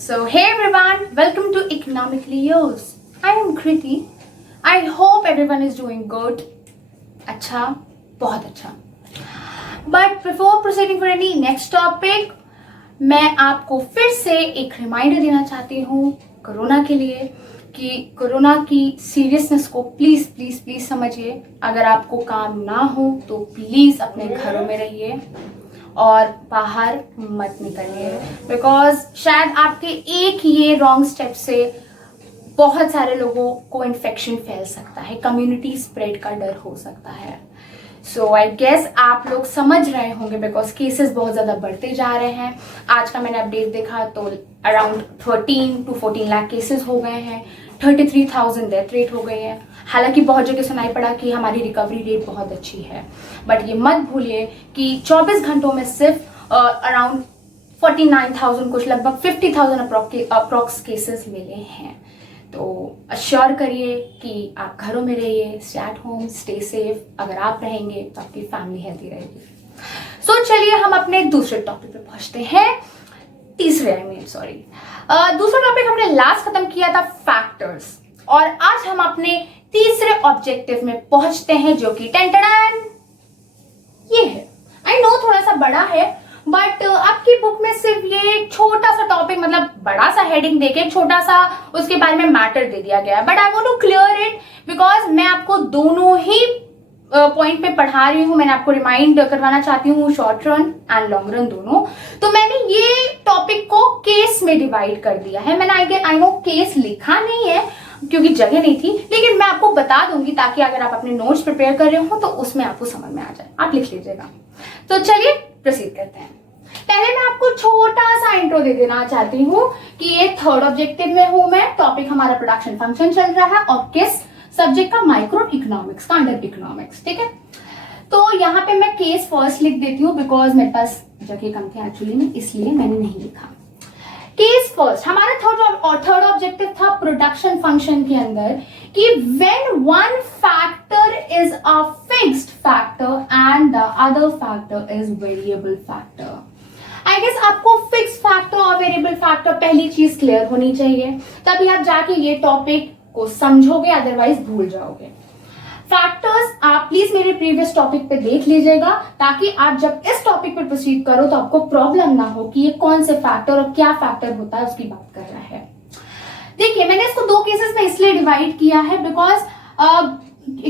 So, hey everyone, welcome to Economically Yours. I am Kriti. I hope everyone is doing good. अच्छा, बहुत अच्छा. But before proceeding for any next topic, मैं आपको फिर से एक रिमाइंडर देना चाहती हूँ कोरोना के लिए कि कोरोना की सीरियसनेस को प्लीज़ प्लीज़ प्लीज़ समझिए. अगर आपको काम ना हो तो प्लीज़ अपने घरों में रहिए और बाहर मत निकलिए, बिकॉज शायद आपके एक ये रॉन्ग स्टेप से बहुत सारे लोगों को इन्फेक्शन फैल सकता है, कम्युनिटी स्प्रेड का डर हो सकता है. सो आई गेस आप लोग समझ रहे होंगे बिकॉज केसेस बहुत ज़्यादा बढ़ते जा रहे हैं. आज का मैंने अपडेट देखा तो अराउंड 13 to 14 लाख केसेस हो गए हैं, 33,000 डेथ रेट हो गई है. हालांकि बहुत जगह सुनाई पड़ा कि हमारी रिकवरी रेट बहुत अच्छी है, बट ये मत भूलिए कि 24 घंटों में सिर्फ अराउंड 49,000 कुछ लगभग 50,000 अप्रॉक्स केसेस मिले हैं. तो अश्योर करिए कि आप घरों में रहिए, stay at home, stay safe. अगर आप रहेंगे तो आपकी फैमिली हेल्थी रहेगी. सो चलिए हम अपने दूसरे टॉपिक पे पहुंचते हैं. दूसरा टॉपिक हमने लास्ट खत्म किया था फैक्टर्स, और आज हम अपने तीसरे ऑब्जेक्टिव में पहुंचते हैं जो कि टेंटन ये है. आई नो थोड़ा सा बड़ा है, बट आपकी बुक में सिर्फ ये एक छोटा सा टॉपिक, मतलब बड़ा सा हेडिंग देके छोटा सा उसके बारे में मैटर दे दिया गया है. But I want to clear it because मैं आपको दोनों ही पॉइंट पे पढ़ा रही हूँ. मैंने आपको रिमाइंड करवाना चाहती हूँ short run and long run दोनों. तो मैंने ये टॉपिक को केस में डिवाइड कर दिया है. मैंने आई नो केस लिखा नहीं है क्योंकि जगह नहीं थी, लेकिन मैं आपको बता दूंगी ताकि अगर आप अपने नोट्स प्रिपेयर कर रहे हो तो उसमें आपको समझ में आ जाए. आप लिख लीजिएगा. तो चलिए प्रोसीड करते हैं. पहले मैं आपको छोटा सा इंट्रो दे देना चाहती हूँ कि ये थर्ड ऑब्जेक्टिव में हूं मैं. टॉपिक हमारा प्रोडक्शन फंक्शन चल रहा है और किस सब्जेक्ट का, माइक्रो इकोनॉमिक्स का, अंडर इकोनॉमिक्स. ठीक है, तो यहाँ पे मैं केस फर्स्ट लिख देती हूँ बिकॉज मेरे पास जगह कम थी एक्चुअली में, इसलिए मैंने नहीं लिखा. केस फर्स्ट हमारा थर्ड ऑब्जेक्टिव था प्रोडक्शन फंक्शन के अंदर कि when one factor is a fixed factor and the other factor is variable factor. I guess आपको फिक्स फैक्टर और वेरिएबल फैक्टर पहली चीज क्लियर होनी चाहिए, तभी आप जाके ये टॉपिक को समझोगे, अदरवाइज भूल जाओगे. फैक्टर्स आप प्लीज मेरे प्रीवियस टॉपिक पे देख लीजिएगा ताकि आप जब इस टॉपिक पे प्रोसीड करो तो आपको प्रॉब्लम ना हो कि ये कौन से फैक्टर और क्या फैक्टर होता है उसकी बात कर रहा है. देखिए मैंने इसको दो केसेस में इसलिए डिवाइड किया है बिकॉज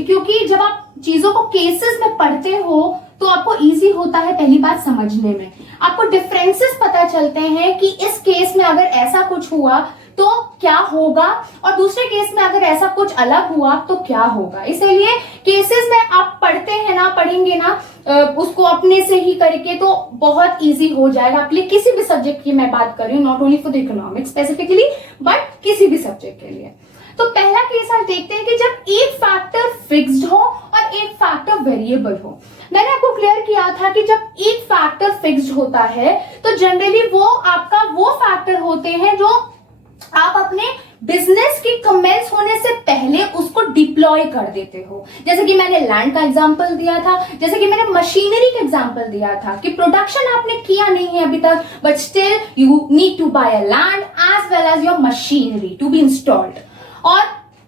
क्योंकि जब आप चीजों को केसेस में पढ़ते हो तो आपको इजी होता है पहली बात समझने में. आपको डिफरेंसेस पता चलते हैं कि इस केस में अगर ऐसा कुछ हुआ तो क्या होगा और दूसरे केस में अगर ऐसा कुछ अलग हुआ तो क्या होगा. इसलिए केसेस में आप पढ़ेंगे ना उसको अपने से ही करके तो बहुत इजी हो जाएगा आपके लिए. किसी भी सब्जेक्ट की मैं बात कर रही हूँ, not only for the economics specifically, but किसी भी सब्जेक्ट के लिए. तो पहला केस आप देखते हैं कि जब एक फैक्टर फिक्स्ड हो और एक फैक्टर वेरिएबल हो. मैंने आपको क्लियर किया था कि जब एक फैक्टर फिक्स्ड होता है तो जनरली वो आपका वो फैक्टर होते हैं जो आप अपने बिजनेस की कमेंस होने से पहले उसको डिप्लॉय कर देते हो. जैसे कि मैंने लैंड का एग्जांपल दिया था, जैसे कि मैंने मशीनरी का एग्जांपल दिया था कि प्रोडक्शन आपने किया नहीं है अभी तक, but still you need to buy a land as well as your machinery to be installed. और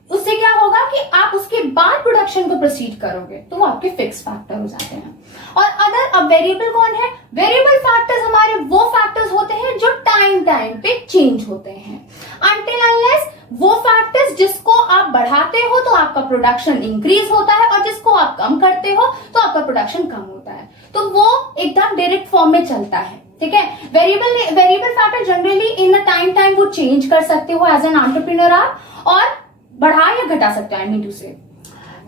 उससे क्या होगा कि आप उसके बाद प्रोडक्शन को प्रोसीड करोगे तो वो आपके फिक्स फैक्टर हो जाते हैं. और अदर अब वेरिएबल कौन है? वेरिएबल फैक्टर्स हमारे वो फैक्टर्स होते हैं जो टाइम पे चेंज होते हैं. अनटिल अनलेस वो फैक्टर्स जिसको आप बढ़ाते हो तो आपका प्रोडक्शन इंक्रीज होता है और जिसको आप कम करते हो तो आपका प्रोडक्शन कम होता है. तो वो एकदम डायरेक्ट फॉर्म में चलता है. ठीक है, variable factor generally in a time वो चेंज कर सकते हो एज एन एंटरप्रेन्योर आप, और बढ़ा या घटा सकते हैं, आई मीन टू से.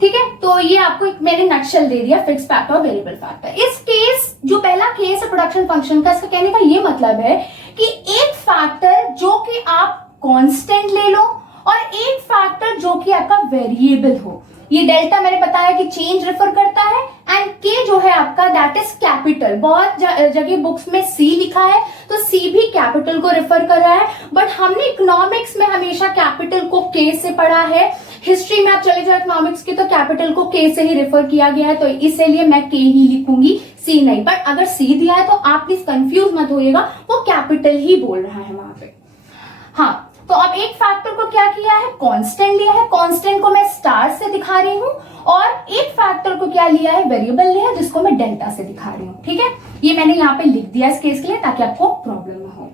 ठीक है, तो ये आपको एक मैंने नक्शल दे दिया फिक्स फैक्टर और वेरिएबल फैक्टर. इस केस जो पहला केस है प्रोडक्शन फंक्शन का, इसका कहने का ये मतलब है कि एक फैक्टर जो कि आप कांस्टेंट ले लो और एक फैक्टर जो कि आपका वेरिएबल हो. ये डेल्टा मैंने बताया कि चेंज रेफर करता है एंड के जो है आपका दैट इज कैपिटल. बहुत जगह बुक्स में सी लिखा है तो सी भी कैपिटल को रेफर कर रहा है, बट हमने इकोनॉमिक्स में हमेशा कैपिटल को के से पढ़ा है. हिस्ट्री में आप चले जाओ इकोनॉमिक्स की तो कैपिटल को के से ही रेफर किया गया है, तो इसीलिए मैं के ही लिखूंगी, सी नहीं. बट अगर सी दिया है तो आप प्लीज कंफ्यूज मत होइएगा, वो कैपिटल ही बोल रहा है वहां पे. हाँ, तो अब एक फैक्टर को क्या किया है, कांस्टेंट लिया है, कांस्टेंट को मैं स्टार से दिखा रही हूं, और एक फैक्टर को क्या लिया है, वेरिएबल लिया है, जिसको मैं डेल्टा से दिखा रही हूं। ठीक है, ये मैंने यहाँ पे लिख दिया इस केस के लिए ताकि आपको प्रॉब्लम ना हो।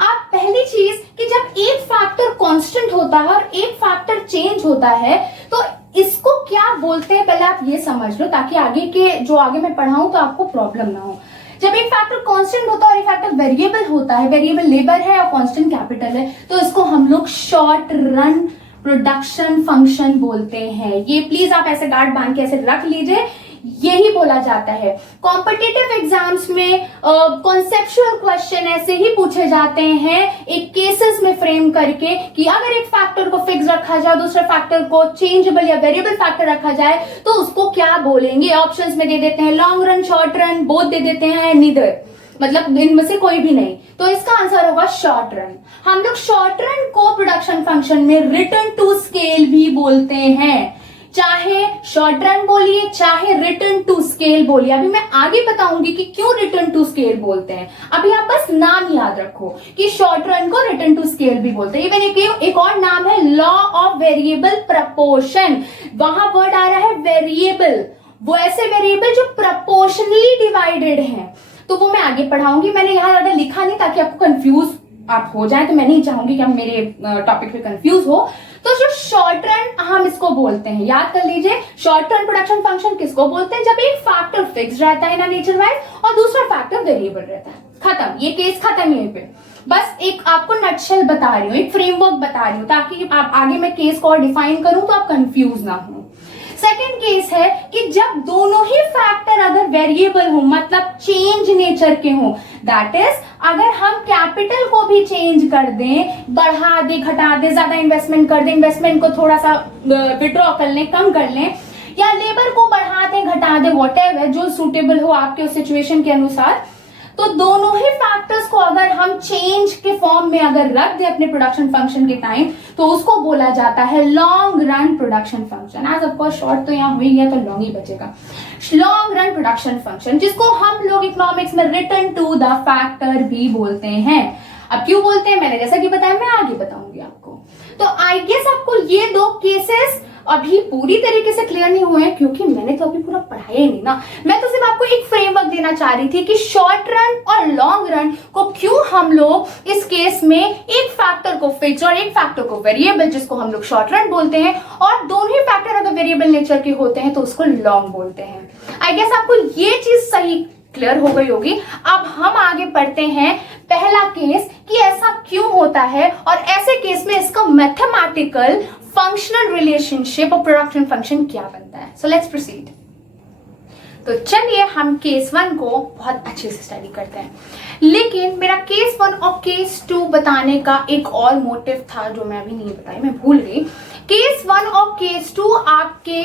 अब पहली चीज कि जब एक फैक्टर कांस्टेंट होता है और एक फैक्टर चेंज होता है तो इसको क्या बोलते हैं, पहले आप ये समझ लो ताकि आगे के जो आगे मैं पढ़ाऊं तो आपको प्रॉब्लम ना हो। जब एक फैक्टर कांस्टेंट होता है और एक फैक्टर वेरिएबल होता है, वेरिएबल लेबर है और कांस्टेंट कैपिटल है, तो इसको हम लोग शॉर्ट रन प्रोडक्शन फंक्शन बोलते हैं। ये प्लीज आप ऐसे गार्ड बांध के ऐसे रख लीजिए, यही बोला जाता है। कॉम्पिटिटिव एग्जाम्स में कॉन्सेप्चुअल क्वेश्चन ऐसे ही पूछे जाते हैं एक केसेस में फ्रेम करके कि अगर एक फैक्टर को फिक्स रखा जाए, दूसरे फैक्टर को चेंजेबल या वेरिएबल फैक्टर रखा जाए तो उसको क्या बोलेंगे। ऑप्शंस में दे देते हैं long run, short run, both they देते हैं, नीदर, मतलब इनमें से कोई भी नहीं। तो इसका आंसर होगा शॉर्ट रन। हम लोग शॉर्ट रन को प्रोडक्शन फंक्शन में रिटर्न टू स्केल भी बोलते हैं, चाहे शॉर्ट रन बोलिए चाहे रिटर्न टू स्केल बोलिए। अभी मैं आगे बताऊंगी कि क्यों रिटर्न टू स्केल बोलते हैं, अभी आप बस नाम याद रखो कि शॉर्ट रन को रिटर्न टू स्केल भी बोलते हैं। इवन एक और नाम है लॉ ऑफ वेरिएबल प्रपोर्शन, वहां वर्ड आ रहा है वेरिएबल, वो ऐसे वेरिएबल जो प्रपोर्शनली डिवाइडेड हैं, तो वो मैं आगे पढ़ाऊंगी। मैंने यहां ज्यादा लिखा नहीं ताकि आपको कंफ्यूज आप हो जाए, तो मैं नहीं चाहूंगी कि आप मेरे टॉपिक पे कंफ्यूज हो। तो जो शॉर्ट रन हम इसको बोलते हैं, याद कर लीजिए, शॉर्ट रन प्रोडक्शन फंक्शन किसको बोलते हैं, जब एक फैक्टर फिक्स रहता है ना नेचर वाइज और दूसरा फैक्टर वेरिएबल रहता है। खत्म, ये केस खत्म यहीं पे। बस एक आपको नटशेल बता रही हूँ, एक फ्रेमवर्क बता रही हूँ ताकि आप आगे मैं केस को और डिफाइन करूं तो आप कंफ्यूज ना हो। सेकेंड केस है कि जब दोनों ही फैक्टर अगर वेरिएबल हो, मतलब चेंज नेचर के हो, दैट इज अगर हम कैपिटल को भी चेंज कर दें, बढ़ा दे, घटा दे, ज्यादा इन्वेस्टमेंट कर दें, इन्वेस्टमेंट को थोड़ा सा विड्रॉ कर लें, कम कर लें, या लेबर को बढ़ा दें, घटा दें, व्हाटएवर जो सूटेबल हो आपके उस सिचुएशन के अनुसार, तो दोनों ही फैक्टर्स को अगर हम चेंज के फॉर्म में अगर रख दे अपने प्रोडक्शन फंक्शन के टाइम, तो उसको बोला जाता है long run production function. As of course short तो यहाँ हो ही गया तो लॉन्ग ही बचेगा, लॉन्ग रन प्रोडक्शन फंक्शन, जिसको हम लोग इकोनॉमिक्स में रिटर्न टू द फैक्टर भी बोलते हैं। अब क्यों बोलते हैं मैंने जैसा कि बताया, मैं आगे बताऊंगी आपको। तो आई गेस आपको ये दो केसेस अभी पूरी तरीके से क्लियर नहीं हुए हैं क्योंकि मैंने तो अभी पूरा पढ़ाया ही नहीं ना। मैं तो सिर्फ आपको एक फ्रेमवर्क देना चाह रही थी कि शॉर्ट रन और लॉन्ग रन को क्यों हम लोग इस केस में एक फैक्टर को फिक्स और एक फैक्टर को वेरिएबल, जिसको हम लोग शॉर्ट रन बोलते हैं, और दोनों ही फैक्टर अगर वेरिएबल नेचर के होते हैं तो उसको लॉन्ग बोलते हैं। आई गेस आपको ये चीज सही क्लियर हो गई होगी। अब हम आगे पढ़ते हैं पहला केस कि ऐसा क्यों होता है और ऐसे केस में इसका मैथमेटिकल फंक्शनल रिलेशनशिप और प्रोडक्शन फंक्शन क्या बनता है। So let's proceed. तो चलिए हम केस 1 को बहुत अच्छे से स्टडी करते हैं, लेकिन मेरा केस 1 और केस 2 बताने का एक और मोटिव था जो मैं अभी नहीं बताई, मैं भूल गई। केस 1 और केस 2 आपके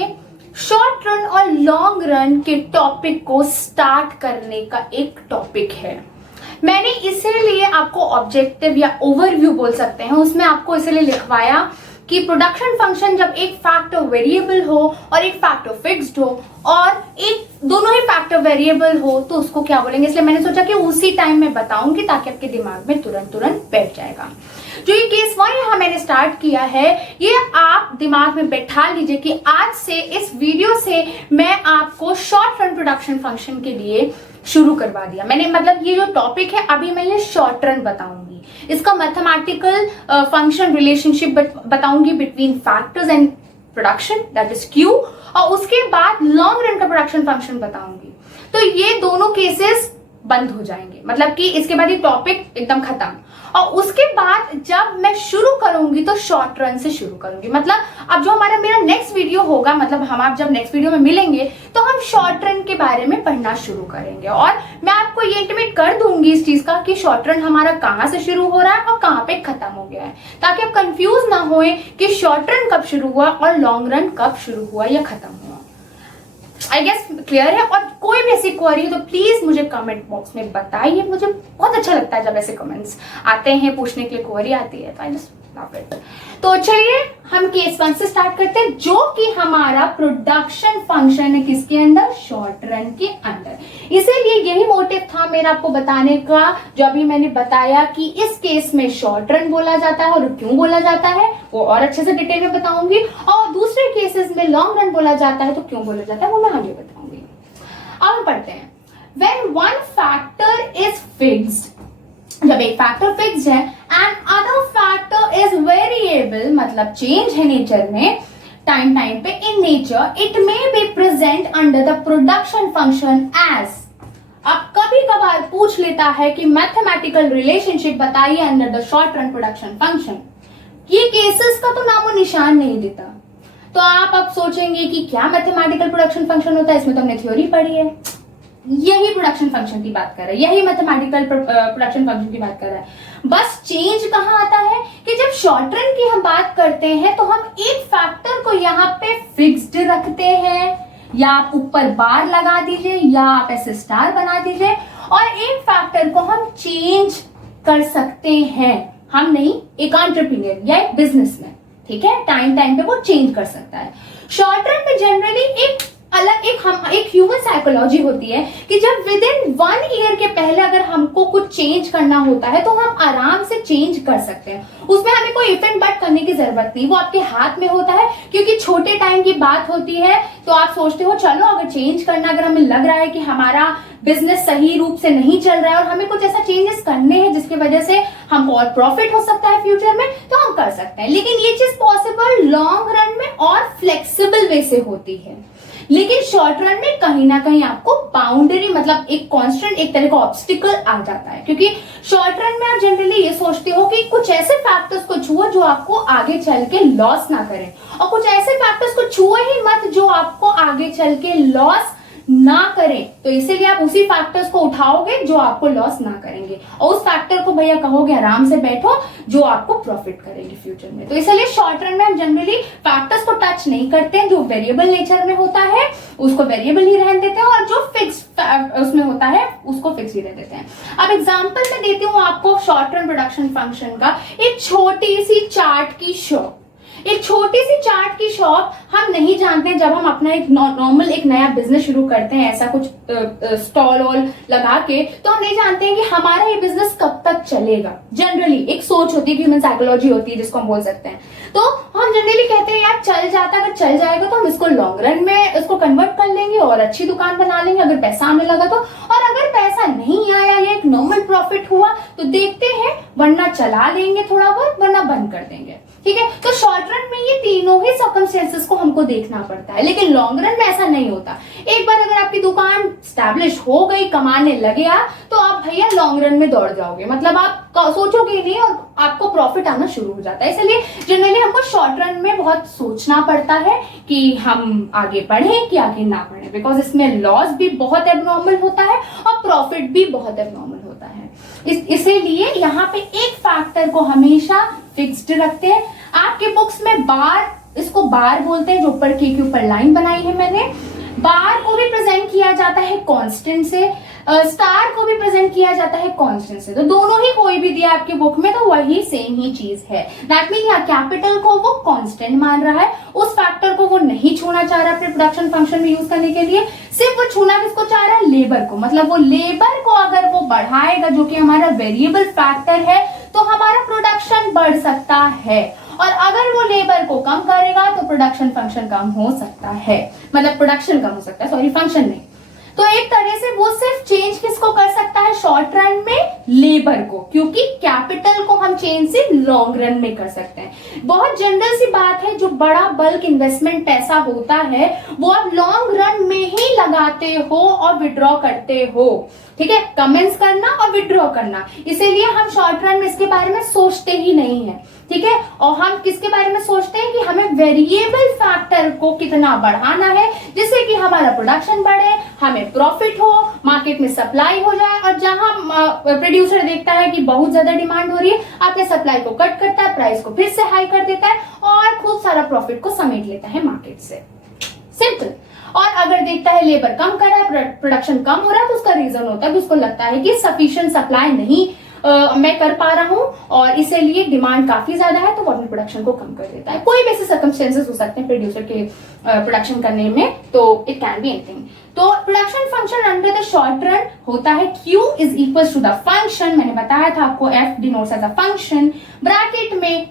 शॉर्ट रन और लॉन्ग रन के टॉपिक को स्टार्ट करने का एक टॉपिक है। मैंने इसीलिए आपको ऑब्जेक्टिव या ओवरव्यू बोल सकते हैं, उसमें आपको इसीलिए लिखवाया कि प्रोडक्शन फंक्शन जब एक फैक्टर वेरिएबल हो और एक फैक्टर फिक्स्ड हो और एक दोनों ही फैक्टर वेरिएबल हो तो उसको क्या बोलेंगे, इसलिए मैंने सोचा कि उसी टाइम में बताऊंगी ताकि आपके दिमाग में तुरंत बैठ जाएगा। जो ये केस 1 यहाँ मैंने स्टार्ट किया है, ये आप दिमाग में बैठा लीजिए कि आज से इस वीडियो से मैं आपको शॉर्ट रन प्रोडक्शन फंक्शन के लिए शुरू करवा दिया मैंने। मतलब ये जो टॉपिक है अभी मैं ये शॉर्ट रन बताऊंगी, इसका मैथमेटिकल फंक्शन रिलेशनशिप बताऊंगी between factors and production, that is Q, और उसके बाद लॉन्ग रन का प्रोडक्शन फंक्शन बताऊंगी। तो ये दोनों केसेस बंद हो जाएंगे, मतलब कि इसके बाद ये टॉपिक एकदम खत्म। और उसके बाद जब मैं शुरू करूंगी तो शॉर्ट रन से शुरू करूंगी। मतलब अब जो मेरा नेक्स्ट वीडियो होगा, मतलब हम आप जब नेक्स्ट वीडियो में मिलेंगे तो हम शॉर्ट रन के बारे में पढ़ना शुरू करेंगे और मैं आपको ये इंटीमेट कर दूंगी इस चीज का कि शॉर्ट रन हमारा कहाँ से शुरू हो रहा है और कहाँ पे खत्म हो गया है, ताकि आप कंफ्यूज ना होए कि शॉर्ट रन कब शुरू हुआ और लॉन्ग रन कब शुरू हुआ या खत्म हुआ। आई गेस क्लियर है। और कोई भी ऐसी क्वेरी हो तो प्लीज मुझे कमेंट बॉक्स में बताइए, मुझे बहुत अच्छा लगता है जब ऐसे कमेंट्स आते हैं, पूछने के लिए क्वेरी आती है, तो आई जस्ट Love it. तो चलिए हम केस 1 से स्टार्ट करते हैं, जो कि हमारा प्रोडक्शन फंक्शन है किसके अंदर, शॉर्ट रन के अंदर। इसीलिए यही मोटिव था मेरा आपको बताने का, जो अभी मैंने बताया कि इस केस में शॉर्ट रन बोला जाता है और क्यों बोला जाता है वो और अच्छे से डिटेल में बताऊंगी, और दूसरे केसेस में लॉन्ग रन बोला जाता है तो क्यों बोला जाता है वो मैं आगे बताऊंगी। अब हम पढ़ते हैं। When one factor is fixed, जब एक फैक्टर फिक्स्ड है and other factor is variable, मतलब चेंज है नेचर में, टाइम पे in nature, it may be present under the production function as. अब कभी कभार पूछ लेता है कि मैथमेटिकल रिलेशनशिप बताइए under the short run production function. ये केसेस का तो नामो निशान नहीं देता। तो आप अब सोचेंगे कि क्या मैथमेटिकल प्रोडक्शन फंक्शन होता है, इसमें तो हमने थ्योरी पढ़ी है। यही प्रोडक्शन फंक्शन की बात कर रहा है, यही मैथमेटिकल प्रोडक्शन फंक्शन की बात कर रहा है। बस चेंज कहाँ आता है कि जब शॉर्ट रन की हम बात करते हैं तो हम एक फैक्टर को यहाँ पे फिक्स्ड रखते हैं, या आप ऊपर बार लगा दीजिए या आप ऐसे स्टार बना दीजिए, और एक फैक्टर को हम चेंज कर सकते हैं। हम नहीं, एक एंटरप्रेन्योर या एक बिजनेसमैन, ठीक है, टाइम पे वो चेंज कर सकता है। शॉर्ट रन में जनरली एक अलग एक ह्यूमन साइकोलॉजी होती है कि जब विद इन 1 ईयर के पहले अगर हमको कुछ चेंज करना होता है तो हम आराम से चेंज कर सकते हैं। उसमें हमें कोई इफ एंड बट करने की जरूरत नहीं, वो आपके हाथ में होता है, क्योंकि छोटे टाइम की बात होती है। तो आप सोचते हो चलो अगर चेंज करना, अगर हमें लग रहा है कि हमारा बिजनेस सही रूप से नहीं चल रहा है और हमें कुछ ऐसा चेंजेस करने हैं जिसकी वजह से हमको और प्रॉफिट हो सकता है फ्यूचर में, तो हम कर सकते हैं। लेकिन ये चीज पॉसिबल लॉन्ग रन में और फ्लेक्सिबल वे से होती है। लेकिन शॉर्ट रन में कहीं ना कहीं आपको बाउंड्री, मतलब एक कांस्टेंट, एक तरह का ऑब्स्टिकल आ जाता है, क्योंकि शॉर्ट रन में आप जनरली ये सोचते हो कि कुछ ऐसे फैक्टर्स को छुओ जो आपको आगे चल के लॉस ना करें, और कुछ ऐसे फैक्टर्स को छुओ ही मत जो आपको आगे चल के लॉस ना करें। तो इसीलिए आप उसी फैक्टर्स को उठाओगे जो आपको लॉस ना करेंगे, और उस फैक्टर को भैया कहोगे आराम से बैठो जो आपको प्रॉफिट करेंगे फ्यूचर में। तो इसलिए शॉर्ट रन में हम जनरली फैक्टर्स को टच नहीं करते हैं। जो वेरिएबल नेचर में होता है उसको वेरिएबल ही रहने देते हैं, और जो फिक्स उसमें होता है उसको फिक्स ही रहने देते हैं। अब एग्जाम्पल मैं देती हूँ आपको शॉर्ट रन प्रोडक्शन फंक्शन का। एक छोटी सी चार्ट की शॉप, एक छोटी सी चार्ट की शॉप हम नहीं जानते हैं। जब हम अपना एक नॉर्मल एक नया बिजनेस शुरू करते हैं, ऐसा कुछ स्टॉल वॉल लगा के, तो हम नहीं जानते हैं कि हमारा ये बिजनेस कब तक चलेगा। जनरली एक सोच होती है, ह्यूमन साइकोलॉजी होती है जिसको हम बोल सकते हैं। तो हम जनरली कहते हैं यार चल जाता है, अगर चल जाएगा तो हम इसको लॉन्ग रन में इसको कन्वर्ट कर लेंगे और अच्छी दुकान बना लेंगे अगर पैसा आने लगा तो। और अगर पैसा नहीं आया या एक नॉर्मल प्रॉफिट हुआ तो देखते हैं, वरना चला लेंगे थोड़ा बहुत, वरना बंद कर देंगे, ठीक है। तो शॉर्ट रन में ये तीनों ही सर्कमस्टेंसेस को हमको देखना पड़ता है, लेकिन लॉन्ग रन में ऐसा नहीं होता। एक बार अगर आपकी दुकान स्टैब्लिश हो गई, कमाने लगे आप, तो आप भैया लॉन्ग रन में दौड़ जाओगे, मतलब आप सोचोगे नहीं और आपको प्रॉफिट आना शुरू हो जाता है। इसलिए जनरली हमको शॉर्ट रन में बहुत सोचना पड़ता है कि हम आगे बढ़ें कि आगे ना बढ़ें, बिकॉज इसमें लॉस भी बहुत एबनॉर्मल होता है और प्रॉफिट भी बहुत एबनॉर्मल होता है। इसीलिए यहाँ पे एक फैक्टर को हमेशा फिक्स्ड रखते हैं। आपके बुक्स में बार, इसको बार बोलते हैं, जो ऊपर के ऊपर लाइन बनाई है मैंने। बार को भी प्रेजेंट किया जाता है कांस्टेंट से, स्टार को भी प्रेजेंट किया जाता है कांस्टेंट से। तो दोनों ही कोई भी दिया आपके बुक में तो वही सेम ही चीज है। दैट मीन यहाँ कैपिटल को वो कांस्टेंट मान रहा है, उस फैक्टर को वो नहीं छूना चाह रहा अपने प्रोडक्शन फंक्शन में यूज करने के लिए। सिर्फ वो छूना किसको चाह रहा है, लेबर को। मतलब वो लेबर को अगर वो बढ़ाएगा, जो कि हमारा वेरिएबल फैक्टर है, तो हमारा प्रोडक्शन बढ़ सकता है। और अगर वो लेबर को कम करेगा तो प्रोडक्शन फंक्शन कम हो सकता है, मतलब प्रोडक्शन कम हो सकता है, सॉरी फंक्शन नहीं। तो एक तरह से वो सिर्फ चेंज किसको कर सकता है शॉर्ट रन में, लेबर को, क्योंकि कैपिटल को हम चेंज से लॉन्ग रन में कर सकते हैं। बहुत जनरल सी बात है, जो बड़ा बल्क इन्वेस्टमेंट पैसा होता है वो आप लॉन्ग रन में ही लगाते हो और विड्रॉ करते हो, ठीक है, कमेंस करना और विड्रॉ करना। इसीलिए हम शॉर्ट रन में इसके बारे में सोचते ही नहीं है, ठीक है। और हम किसके बारे में सोचते हैं कि हमें वेरिएबल फैक्टर को कितना बढ़ाना है जिससे कि हमारा प्रोडक्शन बढ़े, हमें प्रॉफिट हो, मार्केट में सप्लाई हो जाए। और जहां प्रोड्यूसर देखता है कि बहुत ज्यादा डिमांड हो रही है, अपने सप्लाई को कट करता है, प्राइस को फिर से हाई कर देता है और खूब सारा प्रॉफिट को समेट लेता है मार्केट से। सिंपल। और अगर देखता है लेबर कम कर रहा है, प्रोडक्शन कम हो रहा है, तो उसका रीजन होता है कि उसको लगता है कि सफिशिएंट सप्लाई नहीं मैं कर पा रहा हूँ और इसीलिए डिमांड काफी ज्यादा है, तो वो अपने प्रोडक्शन को कम कर देता है। कोई भी ऐसे सर्कमस्टेंसेस हो सकते हैं प्रोड्यूसर के प्रोडक्शन करने में, तो इट कैन बी एनीथिंग। तो production function under the short run होता है Q is equal to the function, मैंने बताया था आपको, F denotes as a function, bracket में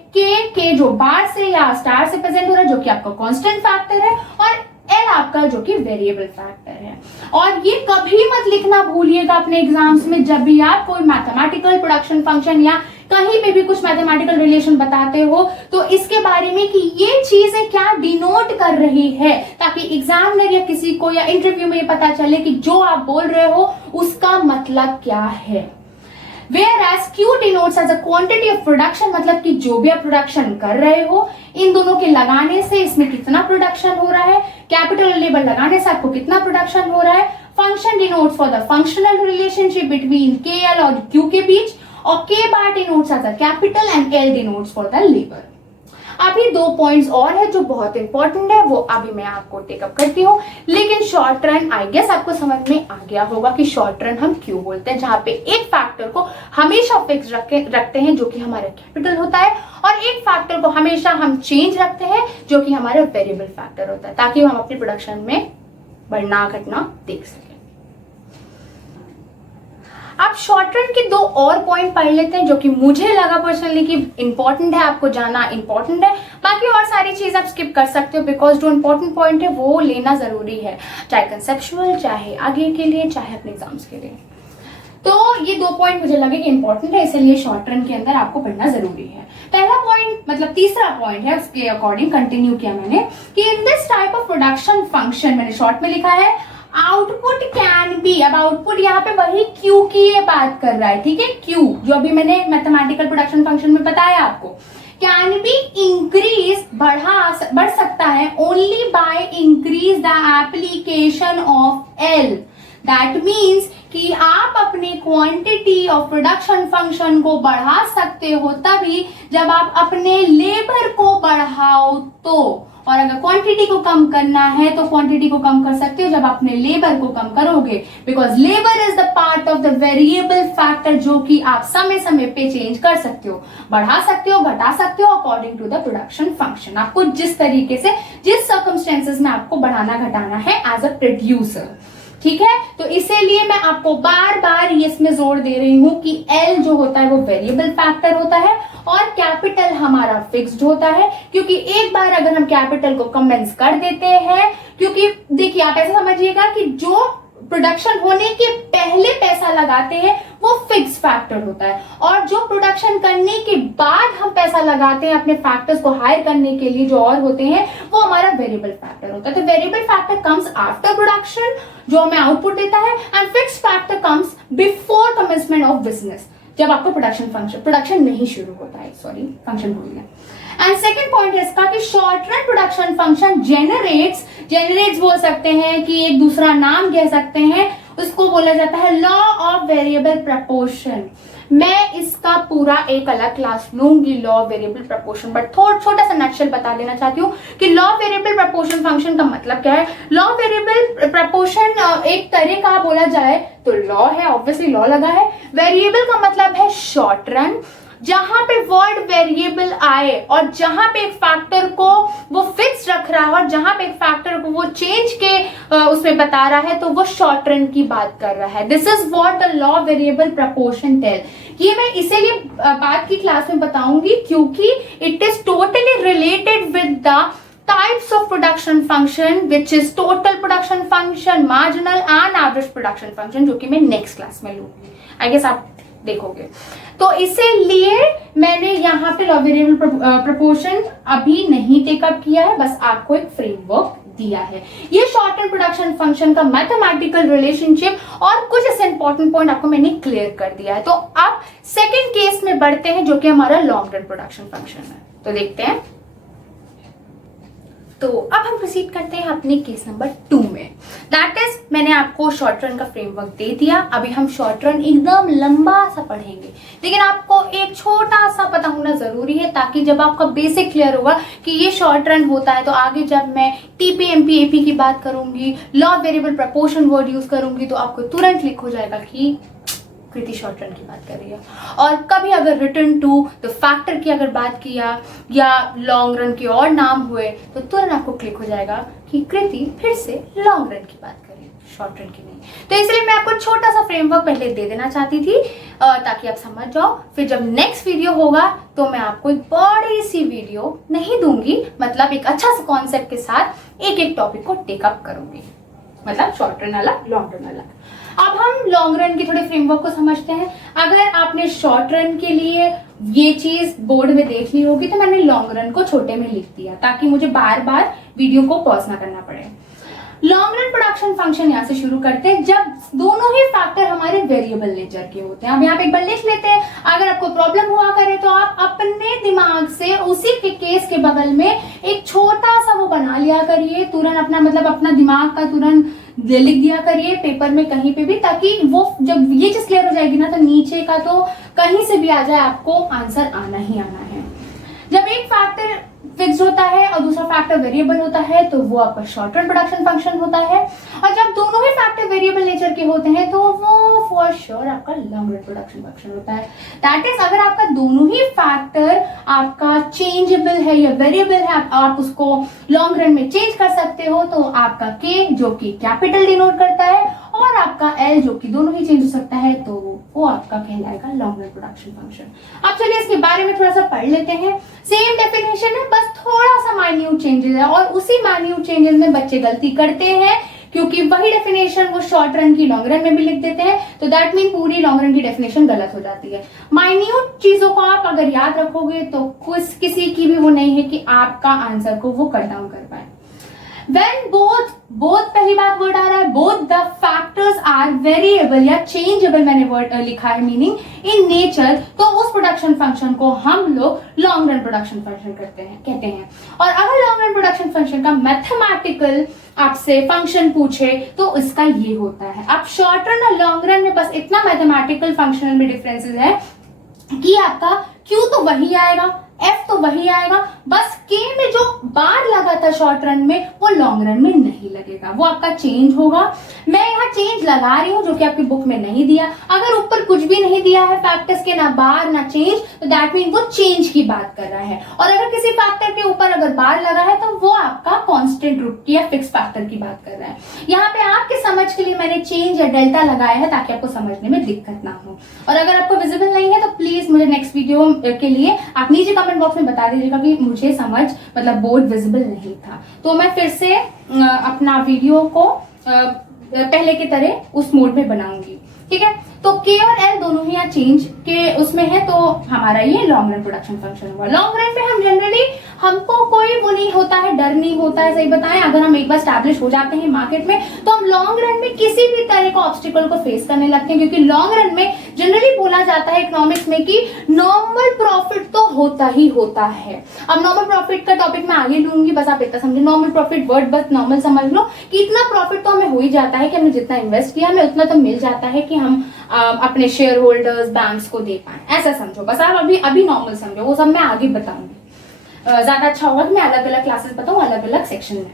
K जो बार से या स्टार से प्रेजेंट हो रहा है जो कि आपका कांस्टेंट फैक्टर है, और L आपका जो कि वेरिएबल फैक्टर है। और ये कभी मत लिखना भूलिएगा अपने एग्जाम्स में, जब भी आप कोई मैथमेटिकल प्रोडक्शन फंक्शन या कहीं पे भी कुछ मैथमेटिकल रिलेशन बताते हो, तो इसके बारे में कि ये चीजें क्या डिनोट कर रही है, ताकि एग्जामिनर या किसी को या इंटरव्यू में ये पता चले कि जो आप बोल रहे हो उसका मतलब क्या है। Whereas Q denotes as a quantity of production, मतलब कि जो भी आप प्रोडक्शन कर रहे हो, इन दोनों के लगाने से इसमें कितना प्रोडक्शन हो रहा है, कैपिटल लेबल लगाने से आपको कितना प्रोडक्शन हो रहा है। Function denotes for the functional relationship between KL और Q के बीच, और K bar denotes as a capital and L denotes for the labour. अभी 2 पॉइंट्स और है जो बहुत इंपॉर्टेंट है, वो अभी मैं आपको टेकअप करती हूँ, लेकिन शॉर्ट रन आई गेस आपको समझ में आ गया होगा कि शॉर्ट रन हम क्यों बोलते हैं, जहां पे एक फैक्टर को हमेशा फिक्स रखते हैं जो कि हमारा कैपिटल होता है, और एक फैक्टर को हमेशा हम चेंज रखते हैं जो कि हमारा वेरिएबल फैक्टर होता है, ताकि हम अपनी प्रोडक्शन में बढ़ना घटना देख सकें। आप शॉर्ट रन के 2 और पॉइंट पढ़ लेते हैं जो कि मुझे लगा पर्सनली कि इंपॉर्टेंट है, आपको जाना इंपॉर्टेंट है। बाकी और सारी चीज आप स्किप कर सकते हो, बिकॉज जो इंपॉर्टेंट पॉइंट है वो लेना जरूरी है, चाहे कंसेप्चुअल, चाहे आगे के लिए, चाहे अपने एग्जाम्स के लिए। तो ये 2 पॉइंट मुझे लगे कि इंपॉर्टेंट है, इसलिए शॉर्ट रन के अंदर आपको पढ़ना जरूरी है। पहला पॉइंट मतलब तीसरा पॉइंट है, उसके अकॉर्डिंग कंटिन्यू किया मैंने कि in this type of production function, मैंने शॉर्ट में लिखा है आउटपुट कैन बी, अब आउटपुट यहाँ पे वही Q की ये बात कर रहा है, ठीक है, Q जो अभी मैंने मैथमेटिकल प्रोडक्शन फंक्शन में बताया आपको, कैन बी इंक्रीज बढ़ सकता है only by increase the application of L। That means कि आप अपने क्वांटिटी ऑफ प्रोडक्शन फंक्शन को बढ़ा सकते हो तभी जब आप अपने लेबर को बढ़ाओ तो, और अगर क्वांटिटी को कम करना है तो क्वांटिटी को कम कर सकते हो जब अपने लेबर को कम करोगे, because labour is the part of the variable factor जो कि आप समय समय पे चेंज कर सकते हो, बढ़ा सकते हो, घटा सकते हो according to the production function, आपको जिस तरीके से जिस सर्कमस्टेंसेस में आपको बढ़ाना घटाना है एज अ प्रोड्यूसर, ठीक है। तो इसीलिए मैं आपको बार बार इसमें जोर दे रही हूं कि L जो होता है वो वेरिएबल फैक्टर होता है और कैपिटल हमारा फिक्स्ड होता है, क्योंकि एक बार अगर हम कैपिटल को कमेंस कर देते हैं, क्योंकि देखिए आप ऐसा समझिएगा कि जो प्रोडक्शन होने के पहले पैसा लगाते हैं वो फिक्स फैक्टर होता है, और जो प्रोडक्शन करने के बाद हम पैसा लगाते हैं अपने फैक्टर्स को हायर करने के लिए जो और होते हैं वो हमारा वेरिएबल फैक्टर होता है। तो variable factor comes after production जो हमें आउटपुट देता है, and fix factor comes before commencement of business, जब आपका प्रोडक्शन नहीं शुरू होता है, सॉरी फंक्शन भूल गया। एंड सेकेंड पॉइंट है इसका कि short run production function generates बोल सकते हैं कि एक दूसरा नाम कह सकते हैं, उसको बोला जाता है लॉ ऑफ वेरिएबल प्रपोर्शन। मैं इसका पूरा एक अलग क्लास लूंगी law of variable proportion, but छोटा सा नटशेल बता देना चाहती हूँ कि law of variable proportion function का मतलब क्या है। लॉ ऑफ वेरिएबल प्रपोर्शन एक तरह का बोला जाए तो लॉ है, ऑब्वियसली लॉ लगा है। वेरिएबल का मतलब है शॉर्ट रन, जहां पे वर्ड वेरिएबल आए और जहां पे एक फैक्टर को वो फिक्स रख रहा है और जहां पे एक फैक्टर को वो चेंज के उसमें बता रहा है, तो वो शॉर्ट रन की बात कर रहा है। This is what the law variable proportion tell. ये मैं इसीलिए बाद की क्लास में बताऊंगी क्योंकि it is totally related with the types of production function which is total production function, marginal and average production function, जो कि मैं नेक्स्ट क्लास में लूंगी, आई गेस आप देखोगे। तो इसीलिए मैंने यहाँ पे लॉ वेरिएबल प्रपोर्शन अभी नहीं टेकअप किया है, बस आपको एक फ्रेमवर्क दिया है। ये शॉर्ट रन प्रोडक्शन फंक्शन का मैथमेटिकल रिलेशनशिप और कुछ ऐसे इंपॉर्टेंट पॉइंट आपको मैंने क्लियर कर दिया है। तो अब सेकेंड केस में बढ़ते हैं जो कि हमारा लॉन्ग रन प्रोडक्शन फंक्शन है, तो देखते हैं। तो अब हम प्रोसीड करते हैं अपने केस नंबर 2 में, दैट इज मैंने आपको शॉर्ट रन का फ्रेमवर्क दे दिया। अभी हम शॉर्ट रन एकदम लंबा सा पढ़ेंगे, लेकिन आपको एक छोटा सा पता होना जरूरी है ताकि जब आपका बेसिक क्लियर होगा कि ये शॉर्ट रन होता है, तो आगे जब मैं टीपी एमपी एपी की बात करूंगी, law variable proportion word use करूंगी, तो आपको तुरंत क्लिक हो जाएगा कि कृति शॉर्ट रन की बात कर रही है। और कभी अगर रिटर्न टू द फैक्टर की अगर बात किया या लॉन्ग रन के और नाम हुए तो तुरंत आपको क्लिक हो जाएगा कि कृति फिर से लॉन्ग रन की बात कर रही है, शॉर्ट रन की नहीं। तो इसलिए मैं आपको छोटा सा फ्रेमवर्क पहले दे देना चाहती थी ताकि आप समझ जाओ। फिर जब नेक्स्ट वीडियो होगा तो मैं आपको एक बड़ी सी वीडियो नहीं दूंगी, मतलब एक अच्छा सा कॉन्सेप्ट के साथ एक एक टॉपिक को टेकअप करूंगी, मतलब शॉर्ट रन अलग लॉन्ग रन अलग। अब हम लॉन्ग रन के थोड़े फ्रेमवर्क को समझते हैं। अगर आपने शॉर्ट रन के लिए ये चीज बोर्ड में देख ली होगी तो मैंने लॉन्ग रन को छोटे में लिख दिया ताकि मुझे बार बार वीडियो को पॉज ना करना पड़े। लॉन्ग रन प्रोडक्शन फंक्शन यहाँ से शुरू करते हैं जब दोनों ही फैक्टर हमारे वेरिएबल नेचर के होते हैं। अब यहाँ पे एक बार लिख लेते हैं, अगर आपको प्रॉब्लम हुआ करे तो आप अपने दिमाग से उसी के केस के बगल में एक छोटा सा वो बना लिया करिए, तुरंत अपना मतलब अपना दिमाग का तुरंत लिख दिया करिए पेपर में कहीं पे भी, ताकि वो जब ये चीज क्लियर हो जाएगी ना तो नीचे का तो कहीं से भी आ जाए आपको आंसर आना ही आना है। जब एक फैक्टर फिक्स होता है और दूसरा फैक्टर वेरिएबल होता है तो वो आपका शॉर्ट रन प्रोडक्शन फंक्शन होता है, और जब दोनों ही फैक्टर वेरिएबल नेचर के होते हैं तो वो फॉर श्योर आपका लॉन्ग रन प्रोडक्शन फंक्शन होता है। दैट इज अगर आपका दोनों ही फैक्टर आपका चेंजेबल है या वेरिएबल है, आप उसको लॉन्ग रन में चेंज कर सकते हो, तो आपका के जो कि कैपिटल डिनोट करता है और आपका एल जो कि दोनों ही चेंज हो सकता है, तो वो आपका कहलाएगा लॉन्ग रन प्रोडक्शन फंक्शन। अब चलिए इसके बारे में थोड़ा सा पढ़ लेते हैं। सेम डेफिनेशन है, बस थोड़ा सा माइन्यूट चेंजेस है, और उसी माइन्यूट चेंजेस में बच्चे गलती करते हैं क्योंकि वही डेफिनेशन वो शॉर्ट रन की लॉन्ग रन में भी लिख देते हैं, तो दैट मीन पूरी लॉन्ग रन की डेफिनेशन गलत हो जाती है। माइन्यूट चीजों को आप अगर याद रखोगे तो किसी की भी वो नहीं है कि आपका आंसर को वो कट डाउन कर पाए। When both पहली बात वर्ड आ रहा है, both the factors are variable या changeable मैंने वर्ड लिखा है मीनिंग इन नेचर, तो उस प्रोडक्शन फंक्शन को हम लोग लॉन्ग रन प्रोडक्शन फंक्शन कहते हैं। और अगर लॉन्ग रन प्रोडक्शन फंक्शन का मैथमेटिकल आपसे फंक्शन पूछे तो इसका ये होता है। अब शॉर्ट रन और लॉन्ग रन में बस इतना मैथमेटिकल फंक्शनल में डिफरेंसेस है कि आपका Q तो वही आएगा, F तो वही आएगा, बस K में जो बार लगा था शॉर्ट रन में वो लॉन्ग रन में नहीं लगेगा, वो आपका चेंज होगा। मैं यहाँ चेंज लगा रही हूँ जो कि आपकी बुक में नहीं दिया। अगर ऊपर कुछ भी नहीं दिया है फैक्टर्स के, ना बार ना चेंज, तो दैट मीन वो चेंज की बात कर रहा है। और अगर किसी फैक्टर के ऊपर अगर बार लगा है तो वो आपका कांस्टेंट रूट की या फिक्स फैक्टर की बात कर रहा है। यहाँ पे आपके समझ के लिए मैंने चेंज या डेल्टा लगाया है ताकि आपको समझने में दिक्कत ना हो। और अगर आपको विजिबल नहीं है तो प्लीज मुझे नेक्स्ट वीडियो के लिए आप नीचे कमेंट बॉक्स में बता दीजिएगा कि मुझे समझ मतलब बोर्ड विजिबल नहीं था, तो मैं फिर से अपना वीडियो को पहले की तरह उस मोड में बनाऊंगी। ठीक है, तो के और एल दोनों ही यहाँ चेंज के उसमें है, तो हमारा ये लॉन्ग रन प्रोडक्शन फंक्शन हुआ। लॉन्ग रन में हम जनरली हमको कोई वो नहीं होता है, डर नहीं होता है। सही बताएं, अगर हम एक बार स्टैब्लिश हो जाते हैं मार्केट में तो हम लॉन्ग रन में किसी भी तरह का ऑब्स्टिकल को फेस करने लगते हैं, क्योंकि लॉन्ग रन में जनरली बोला जाता है इकोनॉमिक्स में कि नॉर्मल प्रॉफिट तो होता ही होता है। अब नॉर्मल प्रॉफिट का टॉपिक मैं आगे लूंगी, बस आप इतना समझे नॉर्मल प्रॉफिट वर्ड बस नॉर्मल समझ लो कि इतना प्रॉफिट तो हमें हो ही जाता है कि हमने जितना इन्वेस्ट किया हमें उतना तो मिल जाता है कि हम अपने शेयर होल्डर्स बैंक्स को दे पाए, ऐसा समझो। बस आप अभी नॉर्मल समझो, वो सब मैं आगे बताऊंगी। ज्यादा अच्छा होगा कि मैं अलग अलग क्लासेस बताऊं अलग अलग सेक्शन में।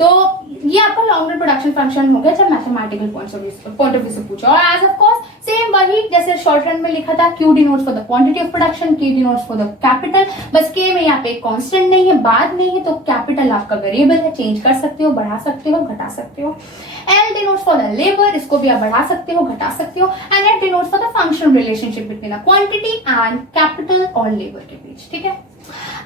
तो ये आपका लॉन्ग रन प्रोडक्शन फंक्शन हो गया जब मैथमेटिकल पॉइंट ऑफ व्यू से पूछा। और एज ऑफ कोर्स सेम वही जैसे शॉर्ट रन में लिखा था, Q denotes for the quantity of production, K denotes for the capital. बस K में यहाँ पे कांस्टेंट नहीं है, बाद नहीं है, तो कैपिटल आपका वेरिएबल है, चेंज कर सकते हो, बढ़ा सकते हो, घटा सकते हो। L denotes for the labour, इसको भी आप बढ़ा सकते हो, घटा सकते हो। And F denotes for the functional relationship between the quantity and capital और लेबर के बीच। ठीक है,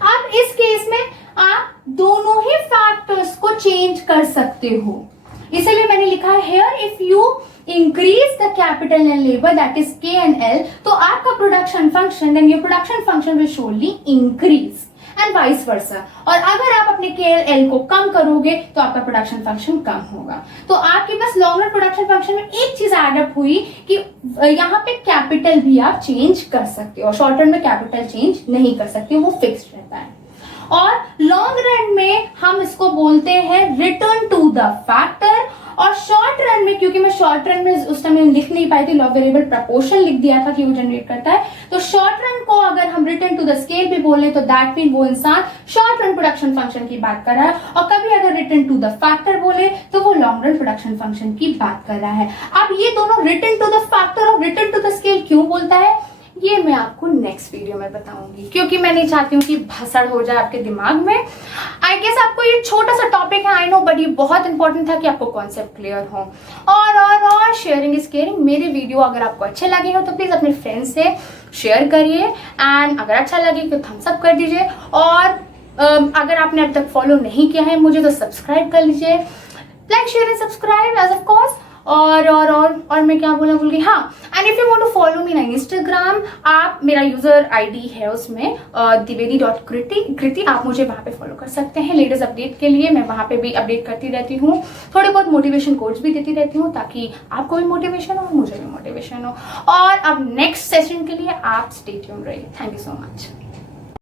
अब इस केस में आप दोनों ही फैक्टर्स को चेंज कर सकते हो, इसलिए मैंने लिखा है here if you increase the capital and labour that is K and L, तो आपका production function then your production function will surely increase and vice versa. और अगर आप अपने K और L को कम करोगे तो आपका प्रोडक्शन फंक्शन कम होगा। तो आपके पास लॉन्ग रन प्रोडक्शन फंक्शन में एक चीज एडअप हुई कि यहाँ पे कैपिटल भी आप चेंज कर सकते हो, और शॉर्ट रन में कैपिटल चेंज नहीं कर सकते हो, वो फिक्स्ड रहता है। और लॉन्ग रन में हम इसको बोलते हैं रिटर्न टू द फैक्टर, और शॉर्ट रन में, क्योंकि मैं शॉर्ट रन में उस टाइम लिख नहीं पाई थी, लॉग वेरिएबल प्रपोर्शन लिख दिया था कि वो जनरेट करता है, तो शॉर्ट रन को अगर हम रिटर्न टू द स्केल भी बोले तो दैट मीन वो इंसान शॉर्ट रन प्रोडक्शन फंक्शन की बात कर रहा है, और कभी अगर रिटर्न टू द फैक्टर बोले तो वो लॉन्ग रन प्रोडक्शन फंक्शन की बात कर रहा है। अब ये दोनों रिटर्न टू द फैक्टर और रिटर्न टू द स्केल क्यों बोलता है, ये मैं आपको नेक्स्ट वीडियो में बताऊंगी, क्योंकि मैं नहीं चाहती हूँ कि भसड़ हो जाए आपके दिमाग में। आई गेस आपको ये छोटा सा टॉपिक है, आई नो, बट ये बहुत इंपॉर्टेंट था कि आपको कॉन्सेप्ट क्लियर हो। और शेयरिंग इज केयरिंग। मेरे वीडियो अगर आपको अच्छे लगे हो तो प्लीज अपने फ्रेंड्स से शेयर करिए, एंड अगर अच्छा लगे तो थम्स अप कर दीजिए, और अगर आपने अब तक फॉलो नहीं किया है मुझे तो सब्सक्राइब कर लीजिए। Like share and subscribe as of course. और मैं क्या बोला भूल गई, हाँ, and if you want to follow me ना इंस्टाग्राम, आप, मेरा यूजर आईडी है उसमें द्विवेदी.कृति, आप मुझे वहाँ पे फॉलो कर सकते हैं लेटेस्ट अपडेट के लिए। मैं वहाँ पे भी अपडेट करती रहती हूँ, थोड़े बहुत मोटिवेशन कोड्स भी देती रहती हूँ ताकि आपको भी मोटिवेशन हो और मुझे भी मोटिवेशन हो। और अब नेक्स्ट सेशन के लिए आप स्टे ट्यून्ड रहिए। Thank you so much.